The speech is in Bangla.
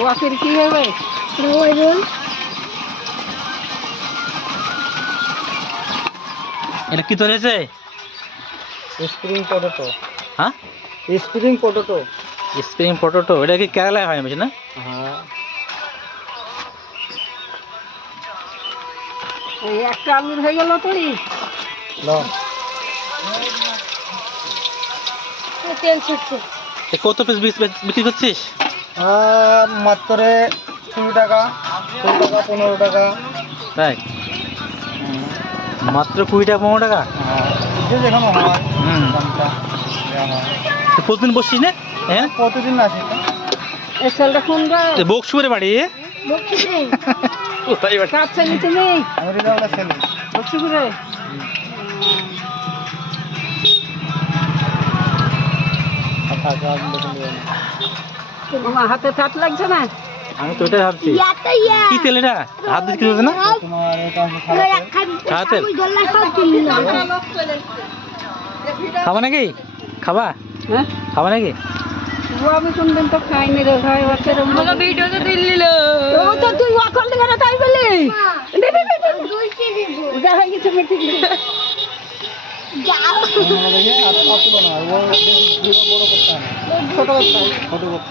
ওয়াকের কি হবে? এটা কি ধরেছে? Spring potato. হ্যাঁ, স্প্রিং পটেটো। Spring potato. এটা কি কেরালায় হয় বেশি না? হ্যাঁ। এই একটা আলুর হয়ে গেল তৈরি। নাও। তেল ছুটছে। এ কত পিস বিক্রি করছিস? মাত্র 20 টাকা, 20 টাকা, 15 টাকা। তাই? মাত্র 20 টাকা 15 টাকা? যে যেখানে হয় হুম। দামটা দেওয়া হয়। তুই প্রতিদিন বসছিস না? হ্যাঁ, প্রতিদিন আসি তো। এই চালটা কোনটা? বকশুরে বাড়ি? বক্সিপুরে। কোথায় বাড়ি? কাছে নিচে নেই। আমি রিজার্ভে ছেলে। বক্সিপুরে। আচ্ছা আচ্ছা, আমি দেখে নিয়ে না। আমার হাতে তাত লাগছে না? আমি তো ওইটাই ভাবছি। কি তেল এটা? হাত দিস কিছু না? তোমার এটা হচ্ছে সাদা তেল। সাদা তেল? খাবা নাকি? খাবা? হ্যাঁ? খাবা নাকি? আমি কোনদিন তো খাইনি রে ভাই, বাচ্চারা আমাকে ভিডিওতে দিল নিল। ও তো তুই ওয়াকল দিকে না তাই বলি। যা হয়ে গেছে মিটিং। আর তুলো না, ও বেশি বড় করতে হয় না। ছোট করতে হয়। ছোট করতে